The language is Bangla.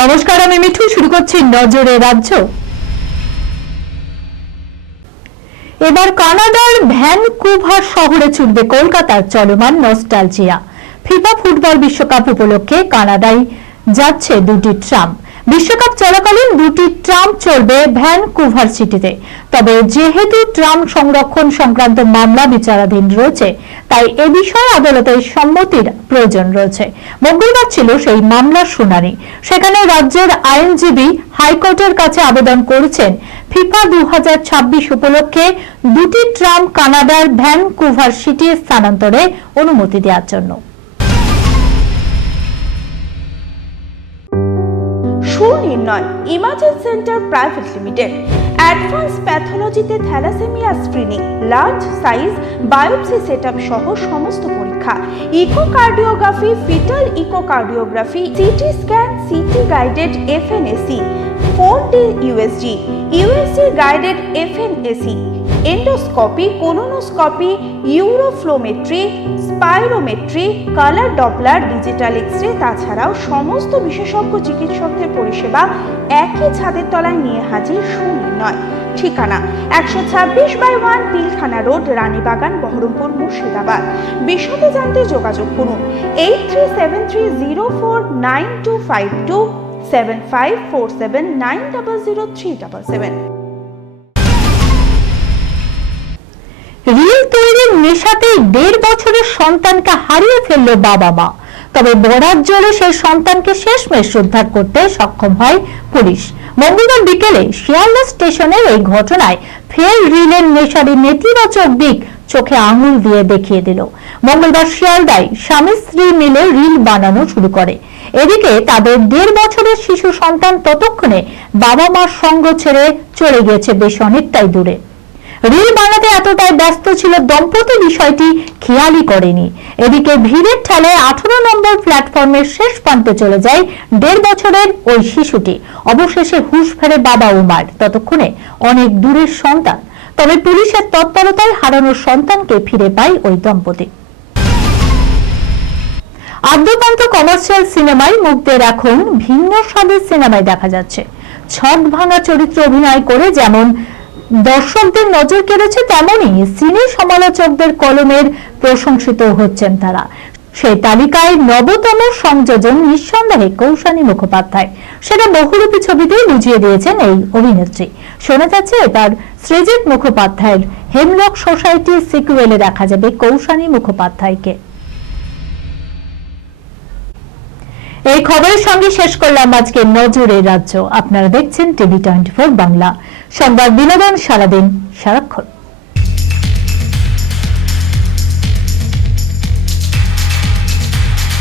নমস্কার, আমি মিঠু। শুরু করছি নজরে রাজ্য। এবার কানাডার ভ্যানকুভার শহরে ছুটবে কলকাতার চলমান নস্টালজিয়া। ফিফা ফুটবল বিশ্বকাপ উপলক্ষে কানাডায় যাচ্ছে দুটি ট্রাম। বিশ্বকাপ চলাকালীন দুটি ট্রাম চলবে ভ্যানকুভার সিটিতে। তবে যেহেতু ট্রাম সংরক্ষণ সংক্রান্ত মামলা বিচারাধীন রয়েছে, তাই এ বিষয়ে আদালতের সম্মতির প্রয়োজন রয়েছে। মঙ্গলবার ছিল সেই মামলার শুনানি। সেখানে রাজ্যের আইনজীবী হাইকোর্টের কাছে আবেদন করেছেন ফিফা 2026 উপলক্ষে দুটি ট্রাম কানাডার ভ্যানকুভার সিটি স্থানান্তরে অনুমতি দেওয়ার জন্য। Sunirnoy imaging centre private limited advance প্যাথোলজিতে thalassemia screening, large size biopsy setup সহ সমস্ত পরীক্ষা, echocardiography, fetal echocardiography, CT scan, CT guided FNAC, 4D USG guided FNAC, endoscopy, colonoscopy, uroflowmetry, spirometry, colour Doppler, digital X ray, তাছাড়াও সমস্ত বিশেষজ্ঞ চিকিৎসকদের পরিষেবা একই ছাদের তলায় নিয়ে হাজির সুনির্ণয়। ঠিকানা 126/1 পিলখানা রোড, রানীবাগান, বহরমপুর, মুর্শিদাবাদ। বিশদে জানতে যোগাযোগ করুন 8373049252 7547900377। রিল তৈরির নেশাতে 1.5 বছরের সন্তানকে হারিয়ে ফেলল বাবা মা। তবে বরাত জোরে সেই সন্তানকে শেষমেশ উদ্ধার করতে সক্ষম হয় পুলিশ। মঙ্গলবার বিকেলে শিয়ালদা স্টেশনের এই ঘটনায় ফের রিলের নেশার নেতিবাচক দিক চোখে আঙুল দিয়ে দেখিয়ে দিল। মঙ্গলবার শিয়ালদায় স্বামী স্ত্রী মিলে রিল বানানো শুরু করে। এদিকে তাদের 1.5 বছরের শিশু সন্তান ততক্ষণে বাবা মার সঙ্গ ছেড়ে চলে গিয়েছে বেশ অনেকটাই দূরে। রিল বানাতে এতটাই ব্যস্ত ছিল দম্পতি, বিষয়টি খেয়ালই করেনি। এদিকে ভিড়ের ঠেলায় 18 নম্বর প্ল্যাটফর্মের শেষ প্রান্তে চলে যায় 1.5 বছরের ওই শিশুটি। অবশেষে হুঁশ ফেরে বাবা ও মার, ততক্ষণে অনেক দূরের সন্তান। তবে পুলিশের তৎপরতায় হারানো সন্তানকে ফিরে পায় ওই দম্পতি। আদ্যপান্ত কমার্শিয়াল সিনেমায় মুখদের এখন ভিন্ন স্বাদের সিনেমায় দেখা যাচ্ছে। ছক ভাঙা চরিত্রে অভিনয় করে যেমন দর্শকদের নজর কেড়েছে, তেমনি সিনে সমালোচকদের কলমের প্রশংসিত হচ্ছেন তারা। সেই তালিকায় নবতম সংযোজন নিঃসন্দেহে কৌশানী মুখোপাধ্যায়। সেটা বহুরূপী ছবিতেই বুঝিয়ে দিয়েছেন এই অভিনেত্রী। শোনা যাচ্ছে এবার সৃজিত মুখোপাধ্যায়ের হেমলক সোসাইটি সিকুয়েলে দেখা যাবে কৌশানী মুখোপাধ্যায়কে। এই খবরের সঙ্গে শেষ করলাম আজকে নজরে রাজ্য। আপনারা দেখছেন টিভি 24 বাংলা, সংবাদ বিনোদন সারাদিন সারাক্ষণ।